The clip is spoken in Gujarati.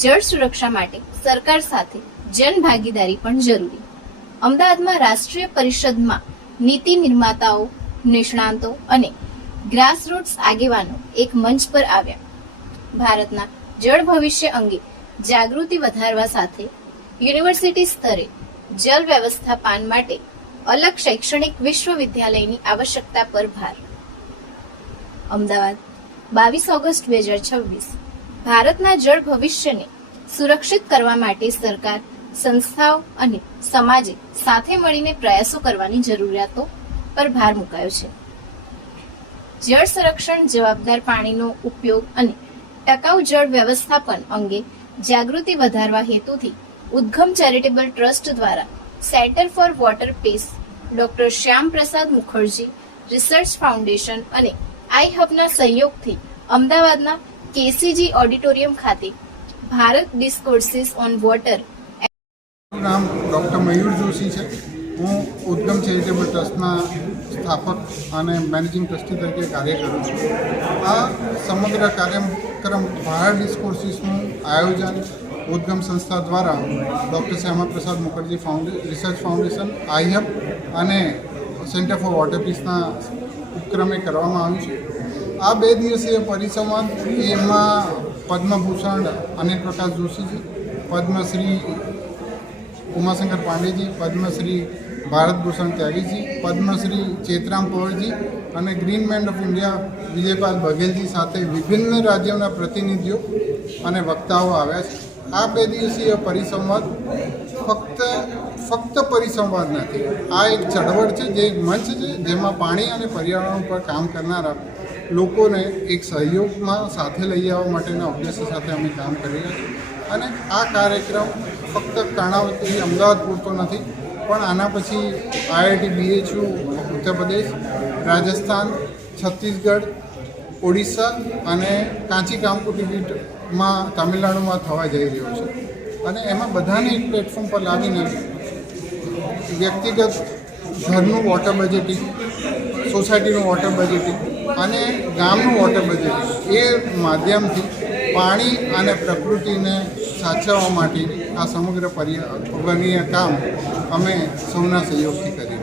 જળ સુરક્ષા માટે સરકાર સાથે જનભાગીદારી પણ જરૂરી. અમદાવાદમાં રાષ્ટ્રીય પરિષદમાં નીતિ નિર્માતાઓ, નિષ્ણાંતો અને ગ્રાસરૂટ્સ આગેવાનો એક મંચ પર આવ્યા. ભારતના જળ ભવિષ્ય અંગે જાગૃતિ વધારવા સાથે યુનિવર્સિટી સ્તરે જલ વ્યવસ્થાપન માટે અલગ શૈક્ષણિક વિશ્વવિદ્યાલયની આવશ્યકતા પર ભાર. અમદાવાદ 22 ઓગસ્ટ 2026. ભારતના જળ ભવિષ્યને સુરક્ષિત કરવા માટે સરકાર, સંસ્થાઓ અને સમાજે સાથે મળીને પ્રયાસો કરવાની જરૂરિયાતો પર ભાર મુકાયો છે. જળ સંરક્ષણ, જવાબદાર પાણીનો ઉપયોગ અને ટકાઉ જળ વ્યવસ્થાપન અંગે જાગૃતિ વધારવા હેતુથી ઉદ્ગમ ચેરિટેબલ ટ્રસ્ટ દ્વારા centre for water peace, doctor Shyam Prasad Mukherjee research foundation અને આઈ હબના સહયોગથી અમદાવાદના કેસીજી ઓડિટોરિયમ ખાતે ભારત ડિસ્કોર્સિસ ઓન વોટર. નામ ડૉક્ટર મયુર જોશી છે. હું ઉદ્ગમ ચેરિટેબલ ટ્રસ્ટના સ્થાપક અને મેનેજિંગ ટ્રસ્ટી તરીકે કાર્ય કરું છું. આ સમગ્ર કાર્યક્રમ ભારત ડિસ્કોર્સિસનું આયોજન ઉદ્ગમ સંસ્થા દ્વારા doctor Shyama Prasad Mukherjee research foundation, આઈ હબ અને સેન્ટર ફોર વોટર પીસના ઉપક્રમે કરવામાં આવ્યું છે. આ 2 દિવસીય પરિસંવાદ એમાં પદ્મભૂષણ અનિલ પ્રકાશ જોશીજી, પદ્મશ્રી ઉમાશંકર પાંડેજી, પદ્મશ્રી ભારત ભૂષણ ત્યાગીજી, પદ્મશ્રી ચેતરામ પવારજી અને ગ્રીન મેન ઓફ ઇન્ડિયા વિજયપાલ બઘેલજી સાથે વિભિન્ન રાજ્યોના પ્રતિનિધિઓ અને વક્તાઓ આવ્યા છે. આ 2 દિવસીય પરિસંવાદ ફક્ત પરિસંવાદ નથી. આ એક ચળવળ છે, જે એક મંચ છે જેમાં પાણી અને પર્યાવરણ પર કામ કરનારા લોકોને એક સહયોગમાં સાથે લઈ આવવા માટેના ઉદ્દેશ્ય સાથે અમે કામ કરી રહ્યા છીએ. અને આ કાર્યક્રમ ફક્ત કર્ણાવતી અમદાવાદ પૂરતો નથી, પણ આના પછી IIT BHU ઉત્તર પ્રદેશ, રાજસ્થાન, છત્તીસગઢ, ઓડિશા અને કાંચી કામકુટી પીઠમાં તમિલનાડુમાં થવા જઈ રહ્યો છે. અને એમાં બધાને એક પ્લેટફોર્મ પર લાવીને વ્યક્તિગત ઘરનું વોટર બજેટિંગ, સોસાયટીનું વોટર બજેટિંગ અને ગામનું વોટર બજેટિંગ એ માધ્યમથી પાણી અને પ્રકૃતિને સાચવવા માટે આ સમગ્ર પર્યાવરણીય કામ અમે સૌના સહયોગથી કરીએ.